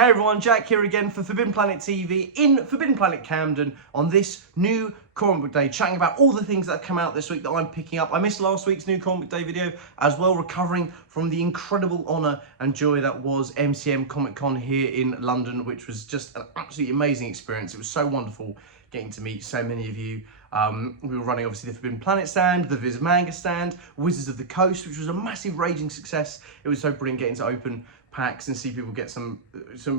Hey everyone, Jack here again for Forbidden Planet TV in Forbidden Planet Camden on this new comic book day, chatting about all the things that have come out this week that I'm picking up. I missed last week's new comic book day video as well, recovering from the incredible honour and joy that was MCM Comic Con here in London, which was just an absolutely amazing experience. It was so wonderful getting to meet so many of you. We were running obviously the Forbidden Planet stand, the Viz Manga stand, Wizards of the Coast, which was a massive raging success. It was so brilliant getting to open packs and see people get some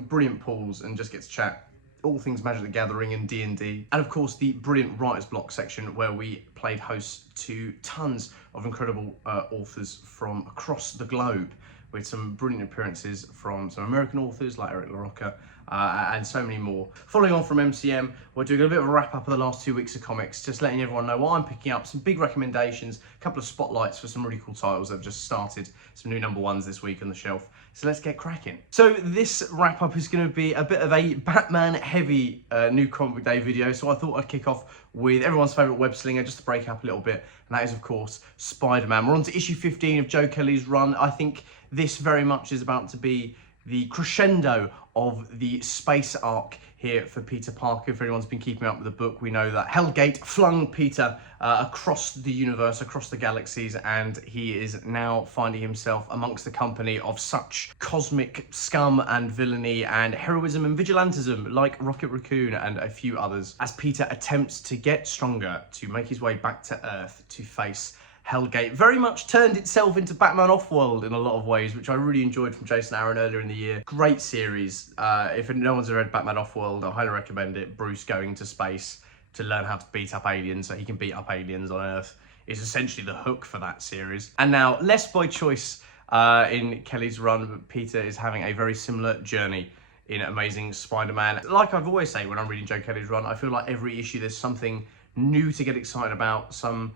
brilliant pulls and just get to chat all things Magic the Gathering and D&D. And of course the brilliant writer's block section where we played host to tons of incredible authors from across the globe, with some brilliant appearances from some American authors like Eric LaRocca and so many more. Following on from MCM, we're doing a bit of a wrap up of the last 2 weeks of comics, just letting everyone know what I'm picking up, some big recommendations, a couple of spotlights for some really cool titles that have just started, some new #1s this week on the shelf. So let's get cracking. So this wrap up is going to be a bit of a Batman heavy new comic book day video. So I thought I'd kick off with everyone's favourite web slinger just to break up a little bit. And that is of course Spider-Man. We're on to issue 15 of Joe Kelly's run. I think this very much is about to be the crescendo of the space arc here for Peter Parker. If anyone's been keeping up with the book, we know that Hellgate flung Peter across the universe, across the galaxies, and he is now finding himself amongst the company of such cosmic scum and villainy and heroism and vigilantism like Rocket Raccoon and a few others, as Peter attempts to get stronger to make his way back to Earth to face Hellgate. Very much turned itself into Batman Offworld in a lot of ways, which I really enjoyed from Jason Aaron earlier in the year. Great series. If no one's ever read Batman Offworld, I highly recommend it. Bruce going to space to learn how to beat up aliens so he can beat up aliens on Earth is essentially the hook for that series. And now, less by choice in Kelly's run, but Peter is having a very similar journey in Amazing Spider-Man. Like I've always say when I'm reading Joe Kelly's run, I feel like every issue there's something new to get excited about, some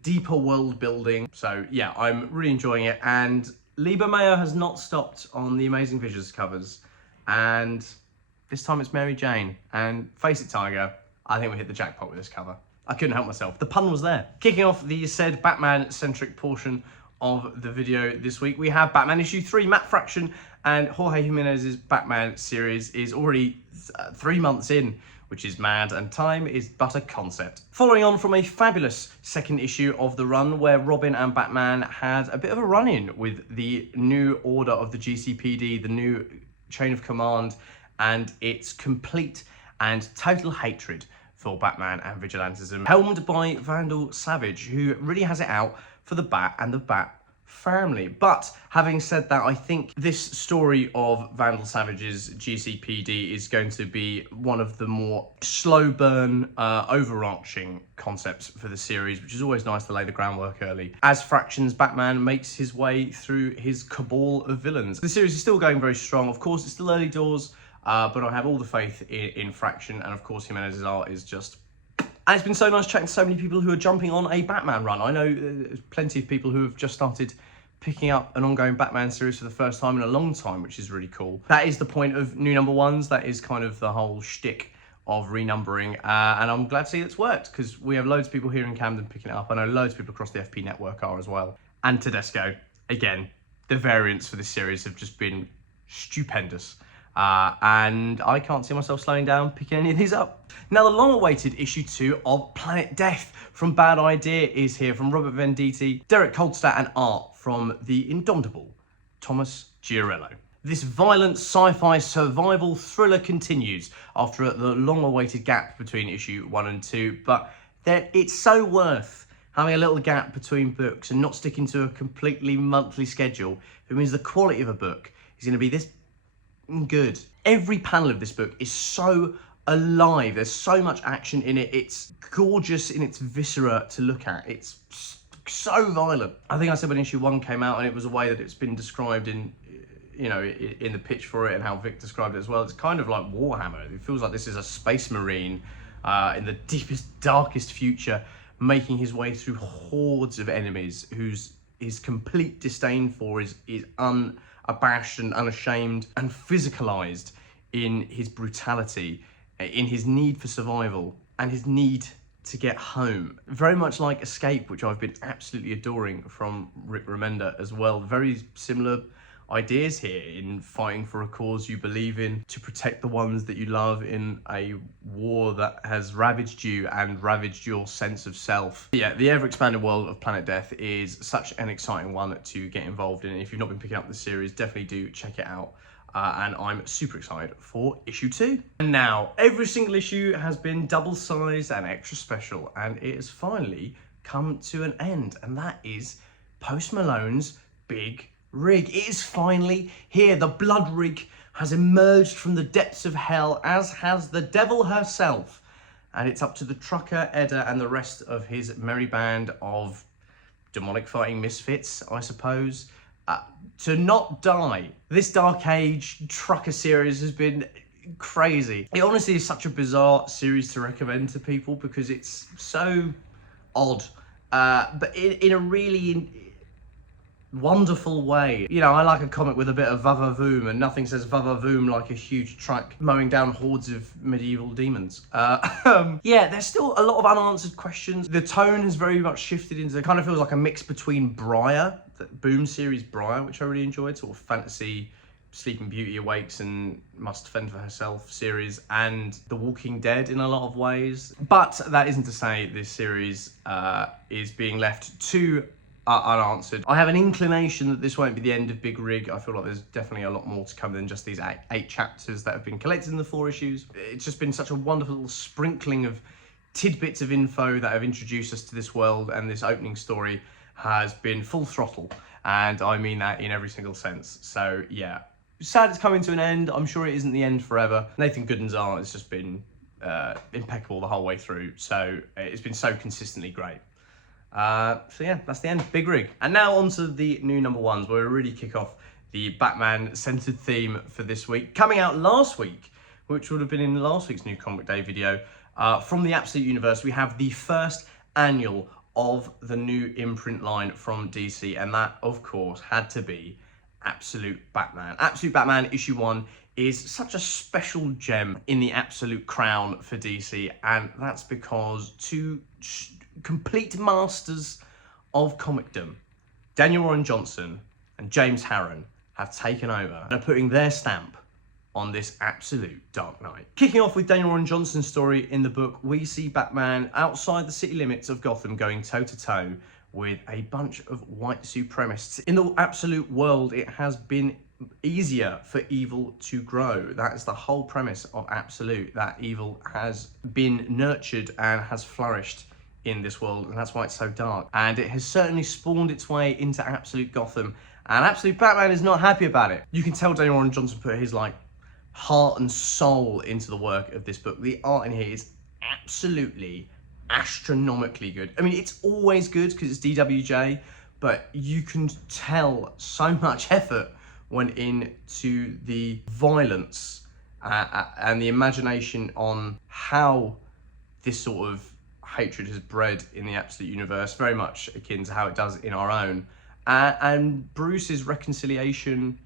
deeper world building. So yeah, I'm really enjoying it, and Liber Mayo has not stopped on the Amazing Visions covers, and this time it's Mary Jane, and face it Tiger, I think we hit the jackpot with this cover. I couldn't help myself, the pun was there. Kicking off the said Batman centric portion of the video this week, we have Batman issue 3. Matt Fraction and Jorge Jimenez's Batman series is already 3 months in, which is mad, and time is but a concept. Following on from a fabulous second issue of the run where Robin and Batman had a bit of a run-in with the new order of the GCPD, the new chain of command, and its complete and total hatred for Batman and vigilantism, helmed by Vandal Savage, who really has it out for the Bat and the Bat family. But having said that, I think this story of Vandal Savage's GCPD is going to be one of the more slow burn, overarching concepts for the series, which is always nice to lay the groundwork early, as Fraction's Batman makes his way through his cabal of villains. The series is still going very strong. Of course, it's still early doors, but I have all the faith in Fraction, and of course Jimenez's art is just... And it's been so nice chatting to so many people who are jumping on a Batman run. I know there's plenty of people who have just started picking up an ongoing Batman series for the first time in a long time, which is really cool. That is the point of new #1s. That is kind of the whole shtick of renumbering. And I'm glad to see it's worked, because we have loads of people here in Camden picking it up. I know loads of people across the FP network are as well. And Tedesco, again, the variants for this series have just been stupendous. And I can't see myself slowing down picking any of these up. Now, the long-awaited issue 2 of Planet Death from Bad Idea is here, from Robert Venditti, Derek Kolstad, and art from the indomitable Thomas Giorello. This violent sci-fi survival thriller continues after the long-awaited gap between issue 1 and 2, but it's so worth having a little gap between books and not sticking to a completely monthly schedule. It means the quality of a book is going to be this good. Every panel of this book is so alive. There's so much action in it. It's gorgeous in its viscera to look at. It's so violent. I think I said when issue 1 came out, and it was a way that it's been described in, you know, in the pitch for it, and how Vic described it as well. It's kind of like Warhammer. It feels like this is a space marine in the deepest, darkest future, making his way through hordes of enemies whose his complete disdain for is unabashed and unashamed and physicalized in his brutality, in his need for survival and his need to get home. Very much like Escape, which I've been absolutely adoring from Rick Remender as well. Very similar ideas here in fighting for a cause you believe in to protect the ones that you love in a war that has ravaged you and ravaged your sense of self. But yeah, the ever-expanding world of Planet Death is such an exciting one to get involved in. If you've not been picking up the series, definitely do check it out. And I'm super excited for issue 2. And now, every single issue has been double-sized and extra special, and it has finally come to an end, and that is Post Malone's Big Rig. It is finally here. The blood rig has emerged from the depths of hell, as has the devil herself. And it's up to the trucker, Edda, and the rest of his merry band of demonic fighting misfits, I suppose, to not die. This Dark Age trucker series has been crazy. It honestly is such a bizarre series to recommend to people because it's so odd, but in a really wonderful way. You know, I like a comic with a bit of va-va-voom, and nothing says va-va-voom like a huge truck mowing down hordes of medieval demons. Yeah, there's still a lot of unanswered questions. The tone has very much shifted into, kind of feels like a mix between Briar, the Boom series Briar, which I really enjoyed, sort of fantasy, Sleeping Beauty awakes and must fend for herself series, and The Walking Dead in a lot of ways. But that isn't to say this series is being left too unanswered. I have an inclination that this won't be the end of Big Rig. I feel like there's definitely a lot more to come than just these eight chapters that have been collected in the 4 issues. It's just been such a wonderful little sprinkling of tidbits of info that have introduced us to this world, and this opening story has been full throttle, and I mean that in every single sense. So yeah, sad it's coming to an end. I'm sure it isn't the end forever. Nathan Gooden's art has just been impeccable the whole way through, so it's been so consistently great. So yeah, that's the end. Big Rig. And now on to the new number ones, where we really kick off the Batman-centered theme for this week. Coming out last week, which would have been in last week's New Comic Day video, from the Absolute Universe, we have the first annual of the new imprint line from DC, and that, of course, had to be Absolute Batman. Absolute Batman issue 1 is such a special gem in the Absolute crown for DC, and that's because two complete masters of comicdom, Daniel Warren Johnson and James Harren, have taken over and are putting their stamp on this absolute Dark Knight. Kicking off with Daniel Warren Johnson's story in the book, we see Batman outside the city limits of Gotham going toe-to-toe with a bunch of white supremacists. In the absolute world, it has been easier for evil to grow. That is the whole premise of Absolute, that evil has been nurtured and has flourished in this world, and that's why it's so dark. And it has certainly spawned its way into Absolute Gotham, and Absolute Batman is not happy about it. You can tell Daniel Warren Johnson put his heart and soul into the work of this book. The art in here is absolutely astronomically good. I mean, it's always good because it's DWJ, but you can tell so much effort went into the violence and the imagination on how this sort of hatred has bred in the Absolute Universe, very much akin to how it does in our own. And Bruce's reconciliation,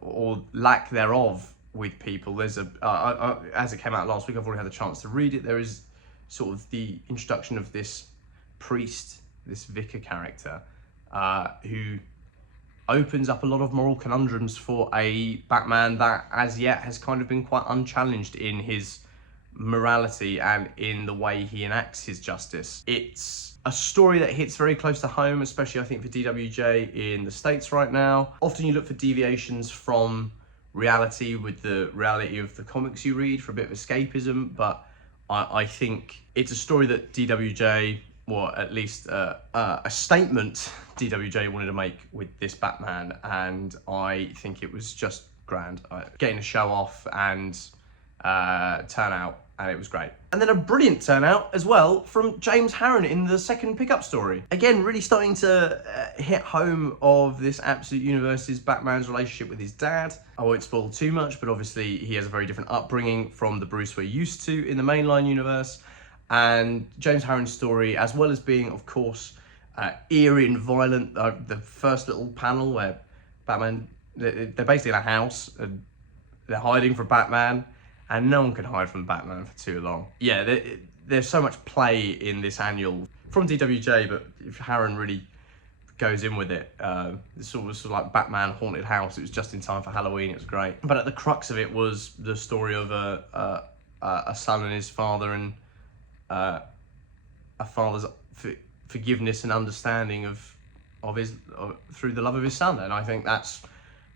or lack thereof, with people. There's as it came out last week, I've already had the chance to read it. There is sort of the introduction of this priest, this vicar character, who opens up a lot of moral conundrums for a Batman that as yet has kind of been quite unchallenged in his morality and in the way he enacts his justice. It's a story that hits very close to home, especially I think for DWJ in the States right now. Often you look for deviations from reality with the reality of the comics you read for a bit of escapism, but I think it's a story that DWJ, or at least a statement DWJ wanted to make with this Batman, and I think it was just grand. Getting a show off and turnout, and it was great. And then a brilliant turnout as well from James Harren in the second pickup story. Again, really starting to hit home of this Absolute Universe's Batman's relationship with his dad. I won't spoil too much, but obviously he has a very different upbringing from the Bruce we're used to in the mainline universe. And James Harren's story, as well as being, of course, eerie and violent, the first little panel where Batman, they're basically in a house and they're hiding from Batman, and no one can hide from Batman for too long. Yeah, there's so much play in this annual from DWJ, but Harren really goes in with it. It's sort of like Batman Haunted House. It was just in time for Halloween. It was great. But at the crux of it was the story of a son and his father, and a father's forgiveness and understanding through the love of his son. And I think that's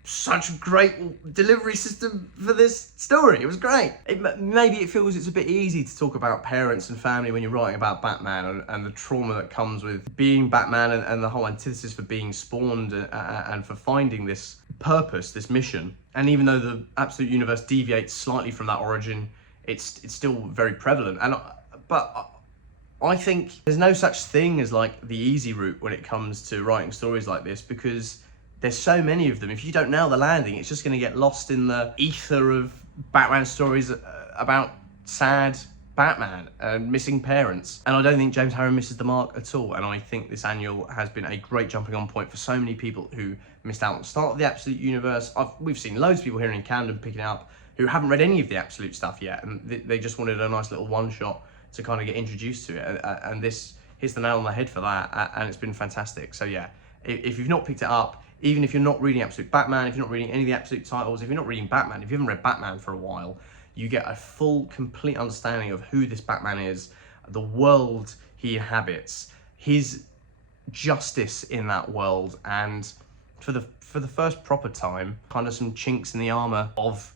such a great delivery system for this story. It was great. Maybe it feels it's a bit easy to talk about parents and family when you're writing about Batman, and the trauma that comes with being Batman, and the whole antithesis for being spawned and for finding this purpose, this mission. And even though the Absolute Universe deviates slightly from that origin, it's still very prevalent. But I think there's no such thing as like the easy route when it comes to writing stories like this, because there's so many of them. If you don't nail the landing, it's just going to get lost in the ether of Batman stories about sad Batman and missing parents. And I don't think James Harren misses the mark at all. And I think this annual has been a great jumping on point for so many people who missed out on the start of the Absolute Universe. We've seen loads of people here in Camden picking it up who haven't read any of the Absolute stuff yet, and they just wanted a nice little one-shot to kind of get introduced to it. And this hits the nail on the head for that, and it's been fantastic. So yeah, if you've not picked it up, even if you're not reading Absolute Batman, if you're not reading any of the Absolute titles, if you're not reading Batman, if you haven't read Batman for a while, you get a full, complete understanding of who this Batman is, the world he inhabits, his justice in that world, and for the first proper time, kind of some chinks in the armor of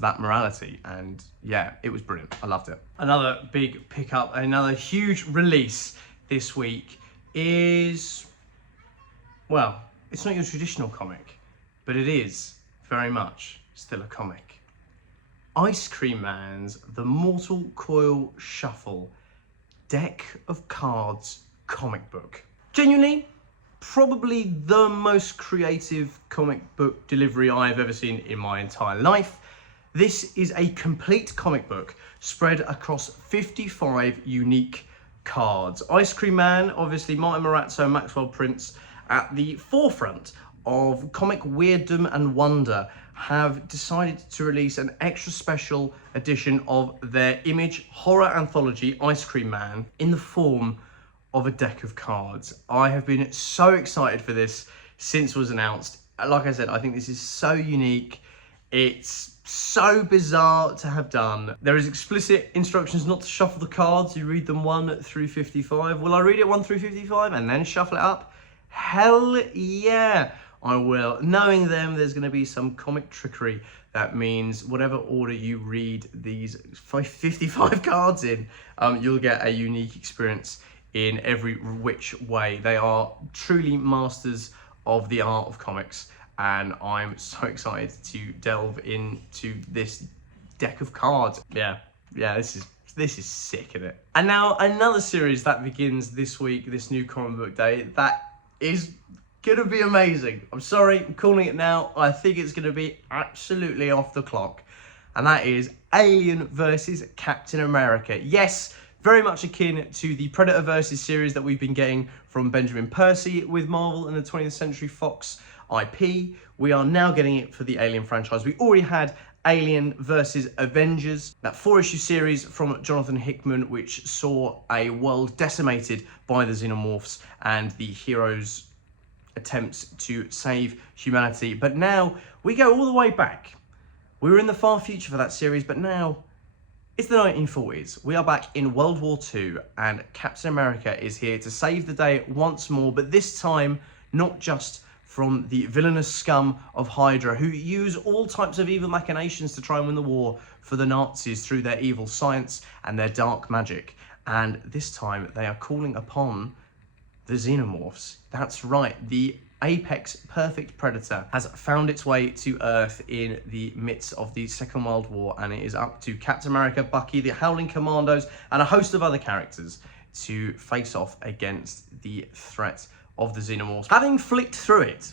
that morality. And yeah, it was brilliant. I loved it. Another big pickup, another huge release this week is, well, it's not your traditional comic, but it is very much still a comic. Ice Cream Man's The Mortal Coil Shuffle Deck of Cards comic book. Genuinely, probably the most creative comic book delivery I've ever seen in my entire life. This is a complete comic book spread across 55 unique cards. Ice Cream Man, obviously Martin Morazzo and Maxwell Prince, at the forefront of comic weirdom and wonder, have decided to release an extra special edition of their Image horror anthology, Ice Cream Man, in the form of a deck of cards. I have been so excited for this since it was announced. Like I said, I think this is so unique. It's so bizarre to have done. There is explicit instructions not to shuffle the cards. You read them 1 through 55. Will I read it 1 through 55 and then shuffle it up? Hell yeah, I will. Knowing them, there's going to be some comic trickery. That means whatever order you read these 55 cards in, you'll get a unique experience in every which way. They are truly masters of the art of comics, and I'm so excited to delve into this deck of cards. Yeah, this is sick, isn't it? And now another series that begins this week, this new comic book day, that is gonna be amazing. I'm sorry, I'm calling it now. I think it's gonna be absolutely off the clock. And that is Alien versus Captain America. Yes, very much akin to the Predator versus series that we've been getting from Benjamin Percy with Marvel and the 20th Century Fox IP. We are now getting it for the Alien franchise. We already had Alien versus Avengers, that 4-issue series from Jonathan Hickman, which saw a world decimated by the xenomorphs and the heroes' attempts to save humanity. But now we go all the way back. We were in the far future for that series, but now it's the 1940s. We are back in World War II, and Captain America is here to save the day once more, but this time not just from the villainous scum of Hydra, who use all types of evil machinations to try and win the war for the Nazis through their evil science and their dark magic. And this time they are calling upon the xenomorphs. That's right, the apex perfect predator has found its way to Earth in the midst of the Second World War, and it is up to Captain America, Bucky, the Howling Commandos, and a host of other characters to face off against the threat of the xenomorphs. Having flicked through it,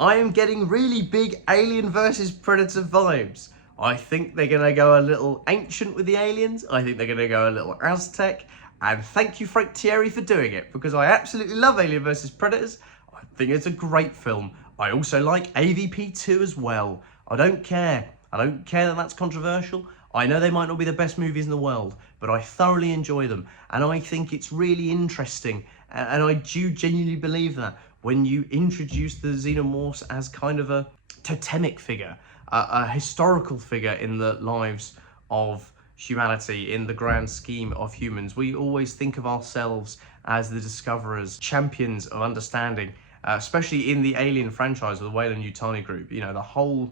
I am getting really big Alien versus Predator vibes. I think they're gonna go a little ancient with the aliens. I think they're gonna go a little Aztec. And thank you, Frank Thierry, for doing it, because I absolutely love Alien versus Predators. I think it's a great film. I also like AVP 2 as well. I don't care. I don't care that that's controversial. I know they might not be the best movies in the world, but I thoroughly enjoy them. And I think it's really interesting And I do genuinely believe that when you introduce the xenomorphs as kind of a totemic figure, a historical figure in the lives of humanity, in the grand scheme of humans, we always think of ourselves as the discoverers, champions of understanding, especially in the Alien franchise with the Weyland-Yutani group. You know, the whole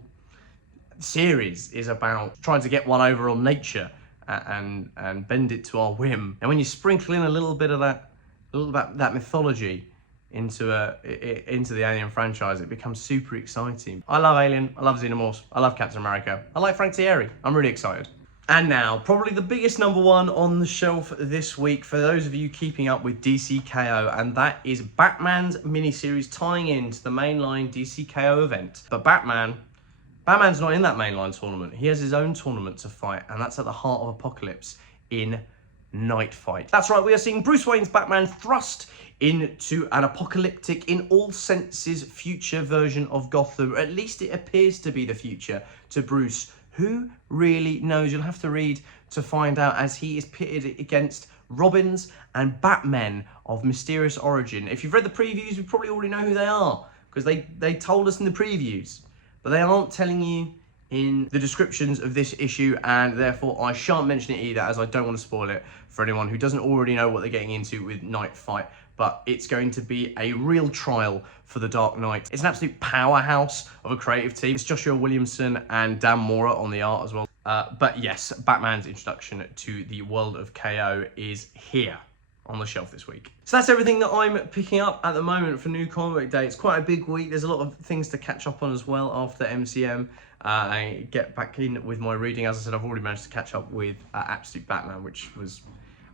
series is about trying to get one over on nature and bend it to our whim. And when you sprinkle in a little bit of that mythology into the Alien franchise, it becomes super exciting. I love Alien, I love Xenomorphs, I love Captain America, I like Frank Thierry. I'm really excited. And now, probably the biggest number one on the shelf this week for those of you keeping up with DC KO, and that is Batman's miniseries tying into the mainline DC KO event. But Batman's not in that mainline tournament. He has his own tournament to fight, and that's at the heart of Apocalypse in Night Fight. That's right, we are seeing Bruce Wayne's Batman thrust into an apocalyptic, in all senses, future version of Gotham. At least it appears to be the future to Bruce. Who really knows? You'll have to read to find out, as he is pitted against Robins and Batmen of mysterious origin. If you've read the previews, you probably already know who they are, because they told us in the previews, but they aren't telling you in the descriptions of this issue, and therefore I shan't mention it either, as I don't want to spoil it for anyone who doesn't already know what they're getting into with Night Fight. But it's going to be a real trial for the Dark Knight. It's an absolute powerhouse of a creative team. It's Joshua Williamson and Dan Mora on the art as well. But yes, Batman's introduction to the world of KO is here on the shelf this week. So that's everything that I'm picking up at the moment for New Comic Day. It's quite a big week. There's a lot of things to catch up on as well after MCM. I get back in with my reading. As I said, I've already managed to catch up with Absolute Batman, which was...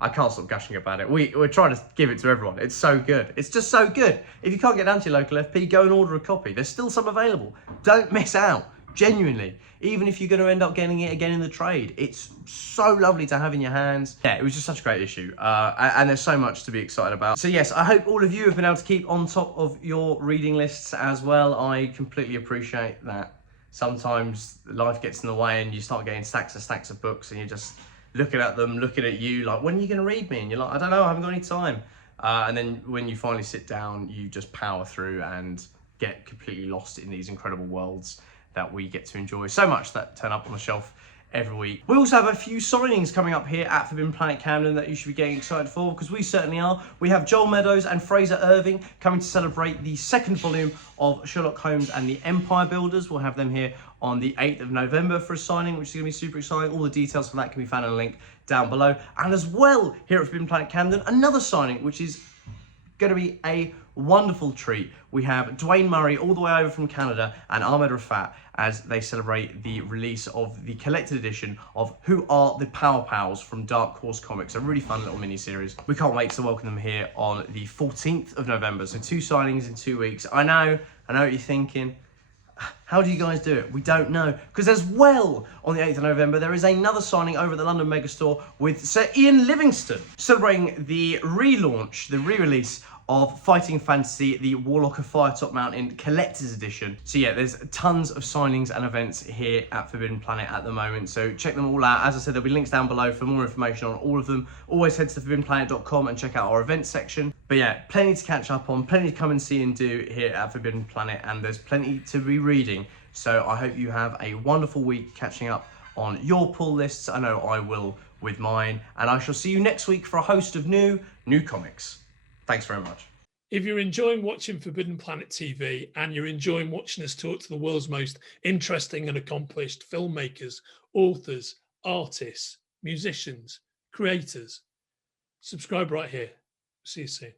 I can't stop gushing about it. We're trying to give it to everyone. It's so good. It's just so good. If you can't get down to your local FP, go and order a copy. There's still some available. Don't miss out. Genuinely. Even if you're going to end up getting it again in the trade. It's so lovely to have in your hands. Yeah, it was just such a great issue. And there's so much to be excited about. So yes, I hope all of you have been able to keep on top of your reading lists as well. I completely appreciate that sometimes life gets in the way and you start getting stacks of books and you're just looking at them, looking at you, like, when are you going to read me? And you're like, I don't know, I haven't got any time. And then when you finally sit down, you just power through and get completely lost in these incredible worlds that we get to enjoy so much, that turn up on the shelf every week. We also have a few signings coming up here at Forbidden Planet Camden that you should be getting excited for, because we certainly are. We have Joel Meadows and Fraser Irving coming to celebrate the second volume of Sherlock Holmes and the Empire Builders. We'll have them here on the 8th of November for a signing, which is going to be super exciting. All the details for that can be found in a link down below. And as well, here at Forbidden Planet Camden, another signing, which is going to be a wonderful treat. We have Dwayne Murray all the way over from Canada and Ahmed Rafat as they celebrate the release of the collected edition of Who Are the Power Pals from Dark Horse Comics, a really fun little mini-series. We can't wait to welcome them here on the 14th of November, so 2 signings in 2 weeks. I know what you're thinking. How do you guys do it? We don't know. Because as well, on the 8th of November, there is another signing over at the London Megastore with Sir Ian Livingstone, celebrating the relaunch, the re-release of Fighting Fantasy, the Warlock of Firetop Mountain Collector's Edition. So yeah, there's tons of signings and events here at Forbidden Planet at the moment, so check them all out. As I said, there'll be links down below for more information on all of them. Always head to forbiddenplanet.com and check out our events section. But yeah, plenty to catch up on, plenty to come and see and do here at Forbidden Planet, and there's plenty to be reading. So I hope you have a wonderful week catching up on your pull lists. I know I will with mine, and I shall see you next week for a host of new comics. Thanks very much. If you're enjoying watching Forbidden Planet TV and you're enjoying watching us talk to the world's most interesting and accomplished filmmakers, authors, artists, musicians, creators, subscribe right here. See you soon.